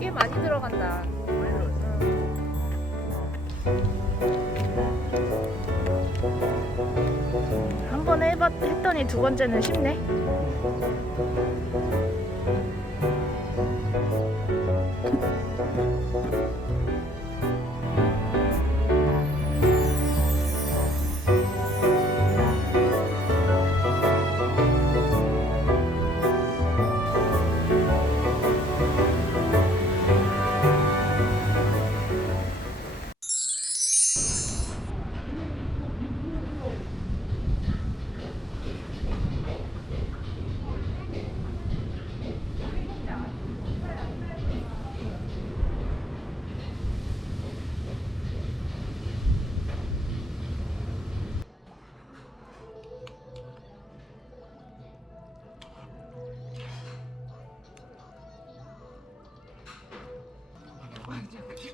꽤 많이 들어간다. 한 번 했더니 두 번째는 쉽네.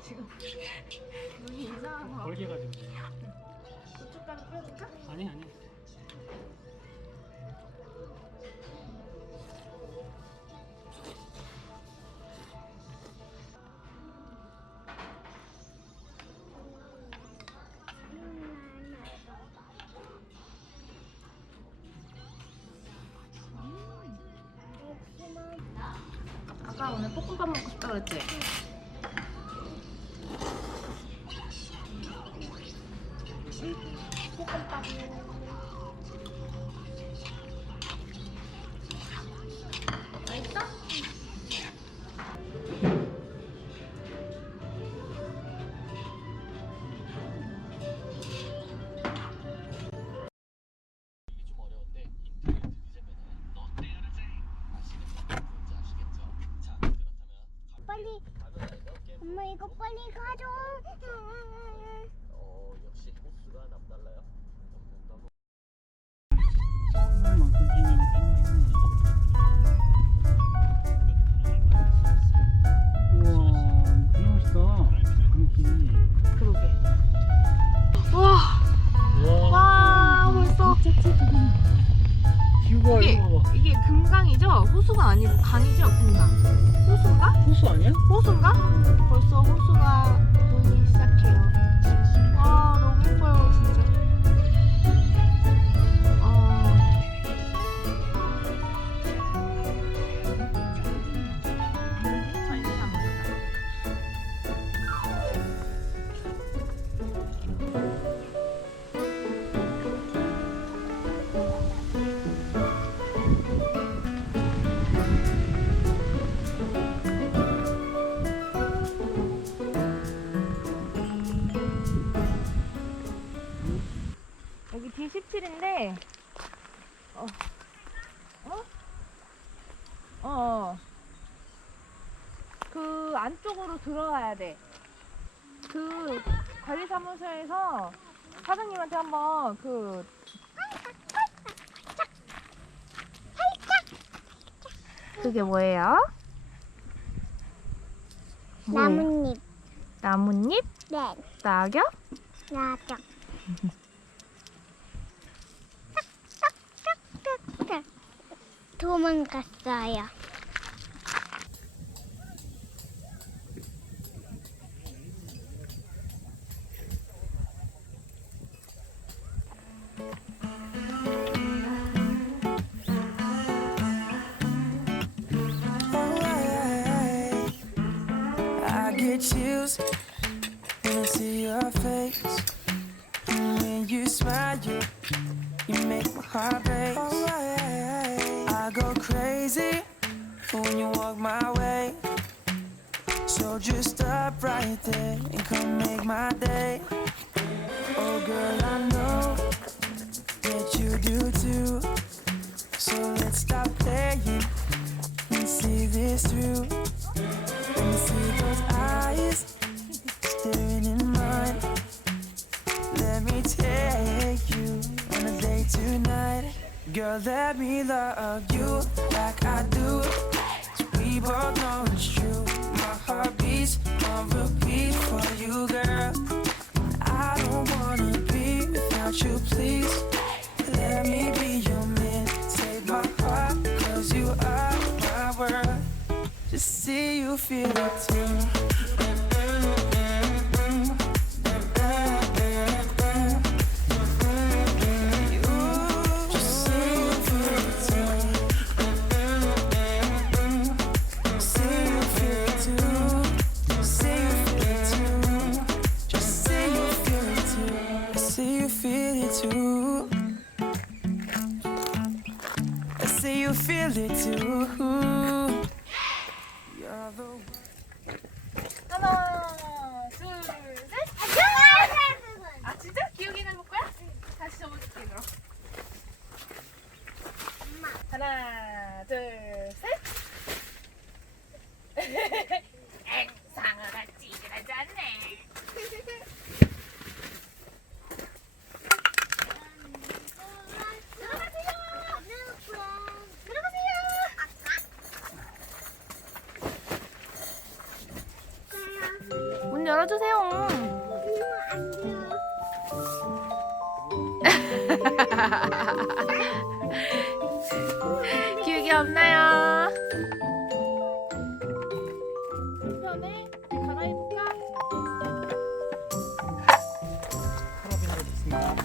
지금 눈이 이상하고 걸게 가지고. 고춧가루 뿌려줄까? 아니. 아까 오늘 볶음밥 먹고 싶다 그랬지? 볶음밥. 맛있어? 좀 어려운데 힌트를 드리자면 너 때려야지 아시는 분 뭔지 아시겠죠? 자 그렇다면 빨리 엄마 이거 빨리 가져. 역시 호수가 남달라요. 우와, 되게 멋있다. 감기. 그러게. 와, 벌써. 뷰가 이게, 이거 봐봐. 이게 금강이죠? 호수가 아니고 강이죠? 금강. 호수인가? 호수 아니야? 호수인가? 벌써 호수가 보이기 시작해요. 와, 너무 예뻐요, 진짜. 여기 D17인데 그 안쪽으로 들어가야 돼. 그 관리사무소에서 사장님한테 한번 그게 뭐예요? 뭐예요? 나뭇잎. 나뭇잎? 네. 낙엽? 낙엽. 딱. 도망갔어요. I get chills when I see your face. And when you smile, you make my heart race. I go crazy when you walk my way. So just stop right there and come make my day. Oh girl, I know that you do too. So let's stop playing and see this through. Let me see those eyes staring in mine. Let me take you on a date tonight. Girl, let me love you like I do. 'Cause we both know it's true. My heart beats on repeat for you, girl. I don't wanna be without you, please. Let me be your man. Take my heart, 'cause you are my world. Just see you feel it too. Just see you feel it too. See you feel it too. See you feel it too. Just see you feel it too. See you feel it too. See you feel it too. You're the 하나, 둘, 셋. 아 진짜? 기억이나 해볼 거야? 다시 적어줄게 그럼. 하나, 둘, 셋. 상어가 찌그러지 않네. 문 열어주세요. 기억이 없나요? 편에 갈아입을까? 서랍이나 좋습니다.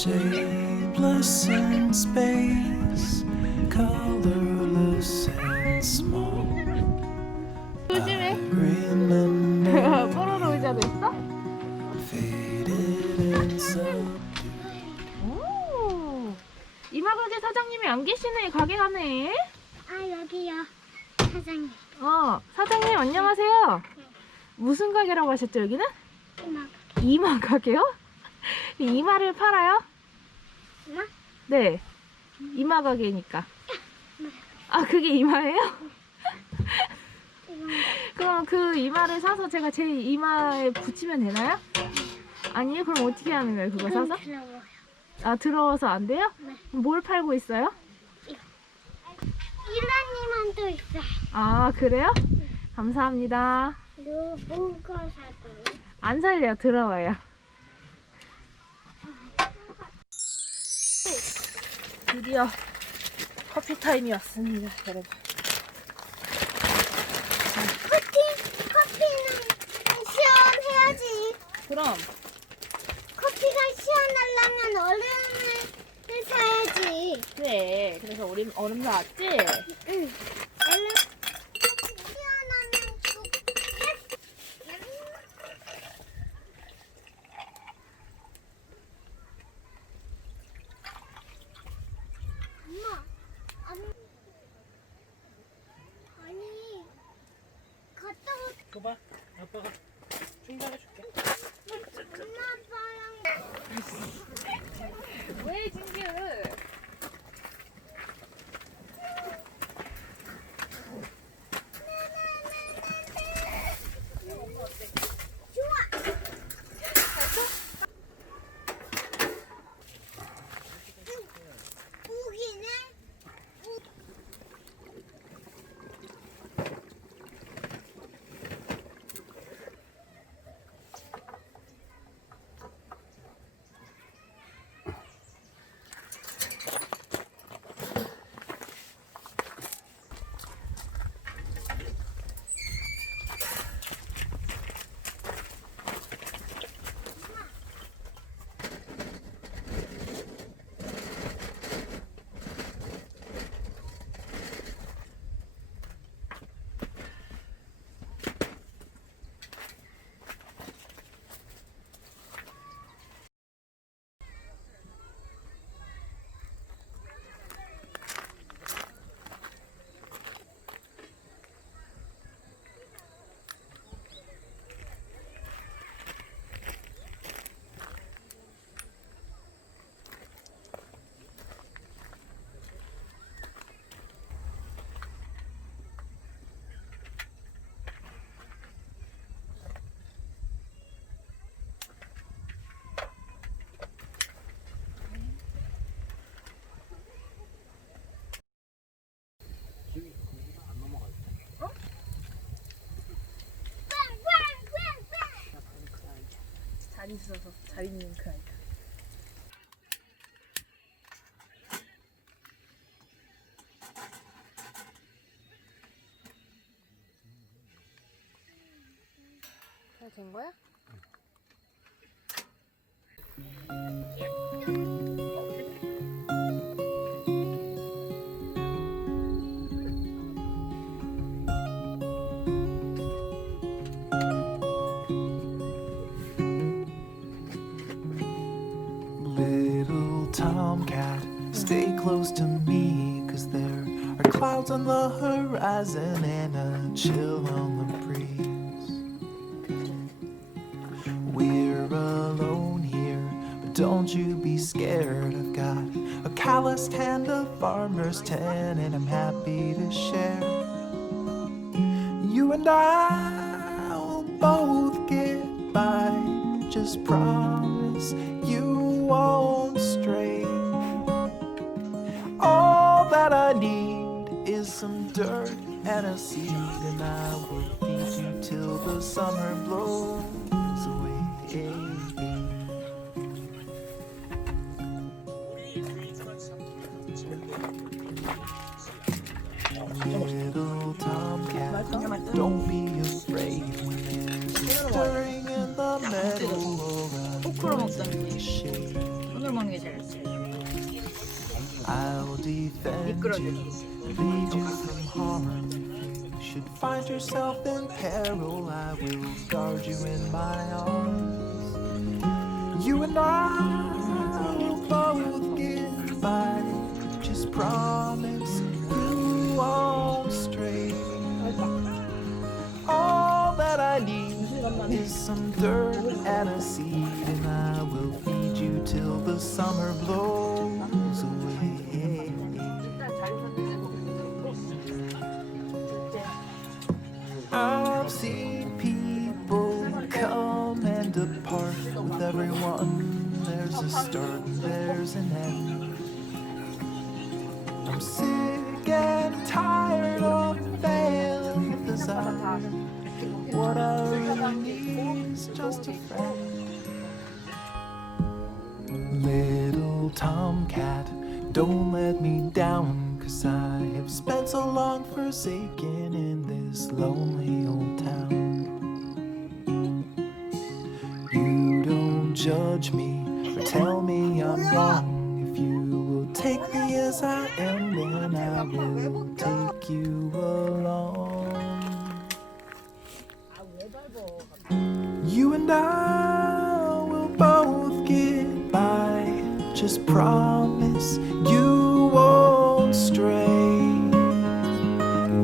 shapeless in space, colorless and small. 조심해. Remember 뽀로로 의자도 있어? faded and subdued. 오, 이마 가게 사장님이 안 계시네. 가게 가네. 아, 여기요. 사장님. 사장님 안녕하세요. 무슨 가게라고 하셨죠, 여기는? 이마. 이마 가게요? 이마를 팔아요? 이마? 네. 이마 가게니까. 아, 그게 이마예요? 그럼 그 이마를 사서 제가 제 이마에 붙이면 되나요? 아니요? 그럼 어떻게 하는 거예요, 그거 사서? 들어요. 아, 들어와서 안 돼요? 네. 뭘 팔고 있어요? 일라님한도 있어요. 아, 그래요? 감사합니다. 뭐가 살 거예요? 안 살려, 들어와요. 드디어 커피 타임이 왔습니다, 여러분. 커피는 시원해야지. 그럼 커피가 시원하려면 얼음을 사야지. 그래. 그래서 우리 얼음 나왔지? 응. 얼음 시원하면 엄마. 아니. 갔다 올 줘봐. 아빠가 충전해줄게. 엄마 아빠랑 왜 진규? 우기네. 잘 있어서 잘 있는 그 아이다. 잘 된 거야? Little tomcat, stay close to me, 'cause there are clouds on the horizon and a chill on the breeze. We're alone here, but don't you be scared. I've got a calloused hand, a farmer's tan, and I'm happy to share. You and I will both get by. Just promise you won't stray. All that I need is some dirt and a seed, and I will feed you till the summer blows away. Little tomcat, don't be afraid when there's a stirring in the meadow or a noisy shade. 손으로 먹는 게 제일 I'll defend you, lead you from harm. Should find yourself in peril, I will guard you in my arms. You and I will both get by. Just promise you won't stray. All that I need is some dirt and a seed, and I will feed you till the summer blows away. I've seen people come and depart. With everyone there's a start and there's an end. I'm sick and tired of failing desire. What I really need is just a friend. Little tomcat, don't let me down, 'cause I have spent so long forsaken in this lonely old town. You don't judge me or tell me I'm wrong. If you will take me as I am, then I will take you along. You and I will both get by. Just promise you won't stray.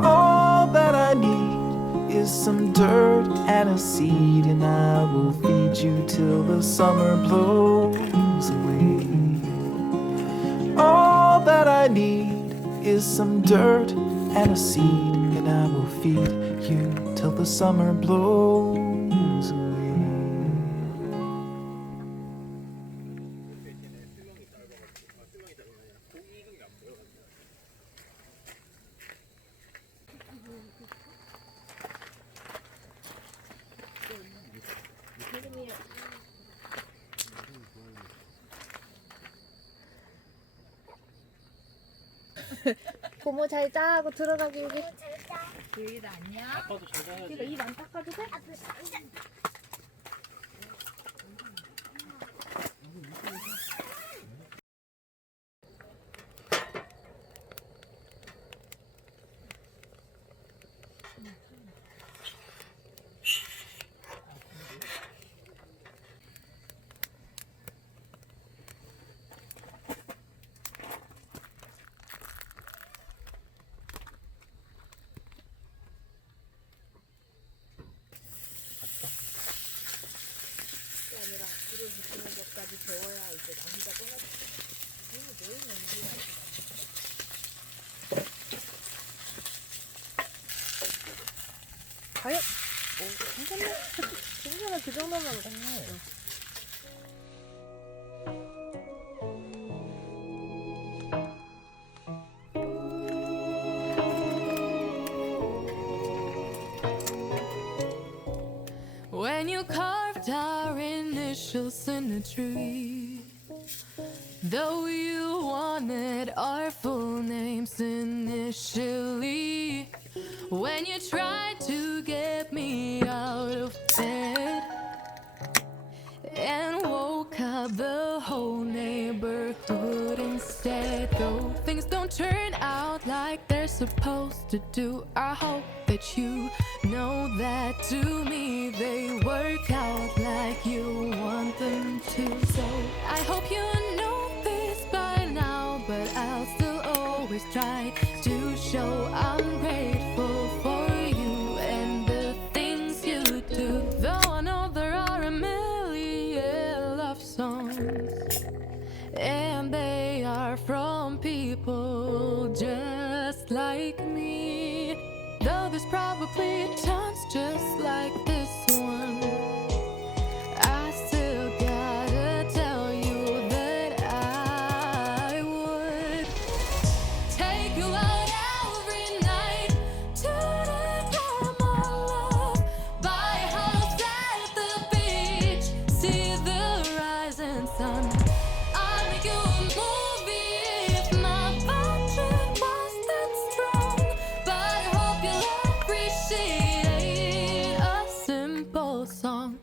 All that I need is some dirt and a seed, and I will feed you till the summer blows away. All that I need is some dirt and a seed, and I will feed you till the summer blows away. 고모 잘 자 하고 들어가기 여기. 여기다 안녕. 아빠도 잘 자야지. 이거 입 안 닦아도 돼? 과연? 괜찮네. 괜찮아, 그 정도면. When you carved our initials in a tree, though you wanted our full names initially, when you tried to get me out of bed and woke up the whole neighborhood instead, though things don't turn out like they're supposed to do, I hope that you know that to me they work out like you want them to. So I hope you know this by now, but I'll still always try to show I'm grateful for you and the things you do. Though I know there are a million love songs, and they are from people just like me. Though there's probably tons just like this one, I still gotta tell you that I would take you out every night to the time I love, buy a house at the beach, see the rising sun. I'll make you a movie if my budget was that strong, but I hope you'll appreciate a simple song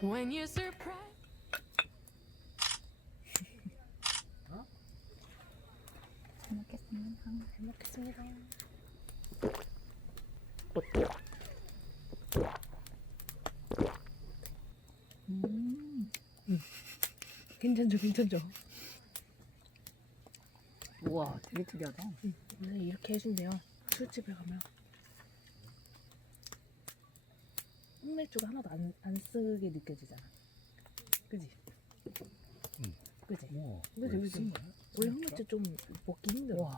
when you're surprised. 먹겠습니다. 잘 먹겠습니다. 괜찮죠, 괜찮죠. 우와, 되게 특이하다. 원래 이렇게 해준대요. 술집에 가면 흑맥주가 하나도 안 쓰게 느껴지잖아. 그지? 그지? 그지? 원래 흑맥주 좀 먹기 힘들어. 와,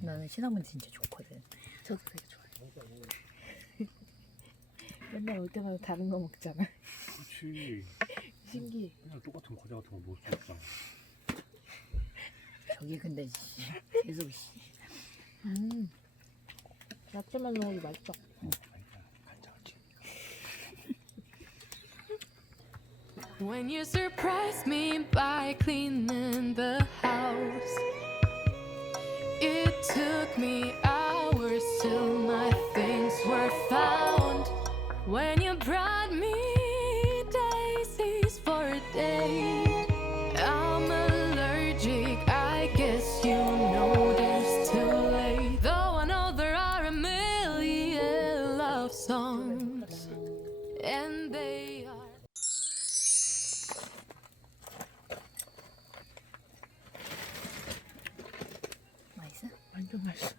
나는 시나몬 진짜 좋거든. 저도 되게 좋아해. 맨날 올 때마다 다른 거 먹잖아. 그렇지. 신기해. 그냥 똑같은 과자 같은 거 먹을 수 없잖아. 저기 근데 계속 야채만 넣어도 맛있어. When you surprise me by cleaning the house, it took me hours till my things were found. When you brought me daisies for a date, I'm allergic, I guess you noticed too late. Though I know there are a million love songs, and they are 맛있어? 완전 맛있어.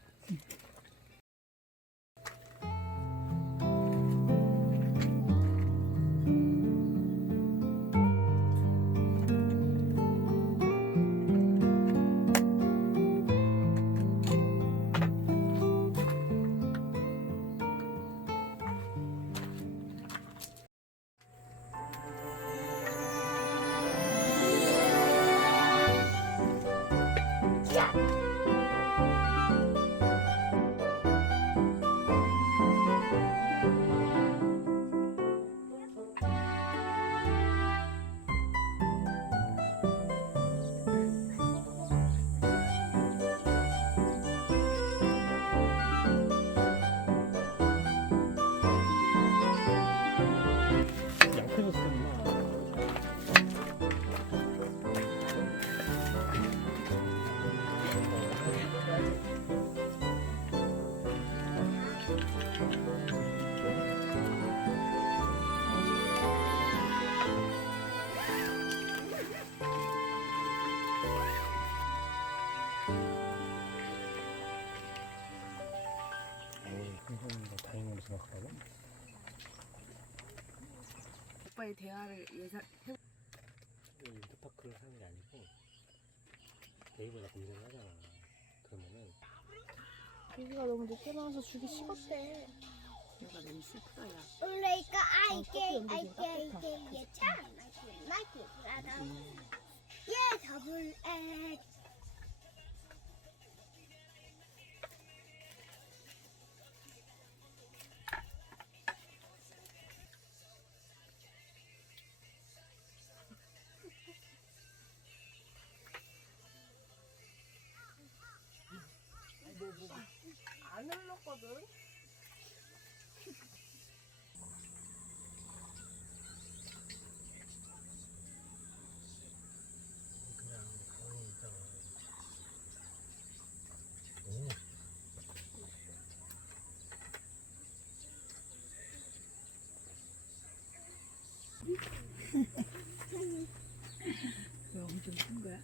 양패로 쓰는구나. 이건 뭐 다행으로 생각하라고? 오빠의 대화를 예상. 인터파크를 하는 게 아니고 네이버에다 검색을 하잖아. 그러면은 고기가 너무 늦게 나와서 주기 식었대. 얘가 너무 슬프다, 야. 그러니까 커피 연대 지금 예, 더블 안 흘렀거든. 그냥 가만히 있다가 왜 엄청 큰 거야?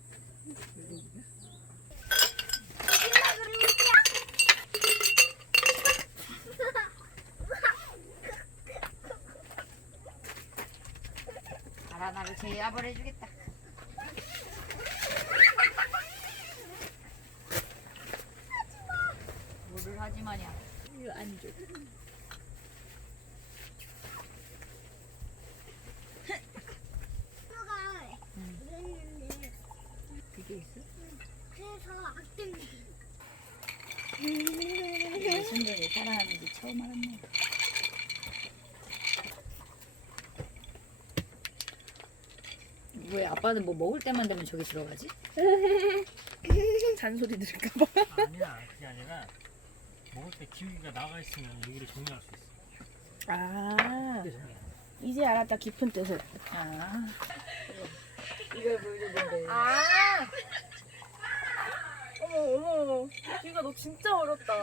알아, 나를 제압을 해주겠다. 뭐를 하지마냐. 이거 안 줘. 그게 있어? 그래서 악들 내 순정이 사랑하는지 처음 알았네. 왜 아빠는 뭐 먹을 때만 되면 저기 들어가지? 잔소리 들을까봐. 아니야. 그게 아니라 먹을 때 기우기가 나가 있으면 여기를 정리할 수 있어. 아, 그게 정리야. 이제 알았다 깊은 뜻을. 아, 이걸 보여주는데. 아, 어머 어머 어머. 이거 너 진짜 어렵다.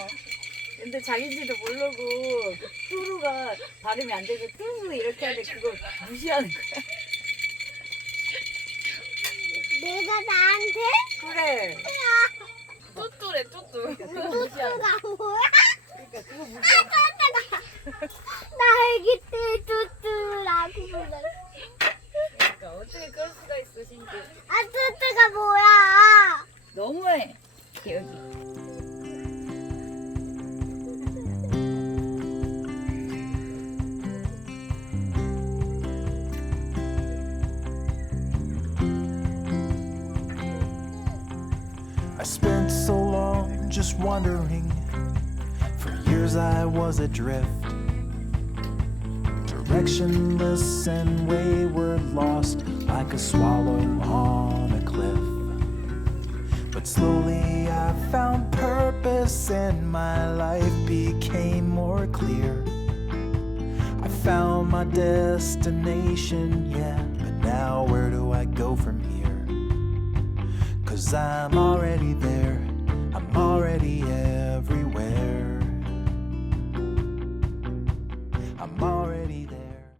근데 자기지도 모르고 그 뚜루가 발음이 안 돼서 뚜루 이렇게 하는데 그걸 무시하는 거야. 내가 나한테 그래. 뚜뚜래 뚜뚜. 뚜뚜가 뭐야? 그러니까 그거 무시하는 나 애기 때 뚜뚜라고 불렀어. 거니까 어떻게 그럴 수가 있어 신기. 아 뚜뚜가 뭐야? 너무해. 여기. I spent so long just wondering. For years I was adrift, directionless and wayward, lost like a swallow on a cliff. But slowly I found purpose and my life became more clear. I found my destination, yeah, but now where do I go from here? 'Cause I'm already there.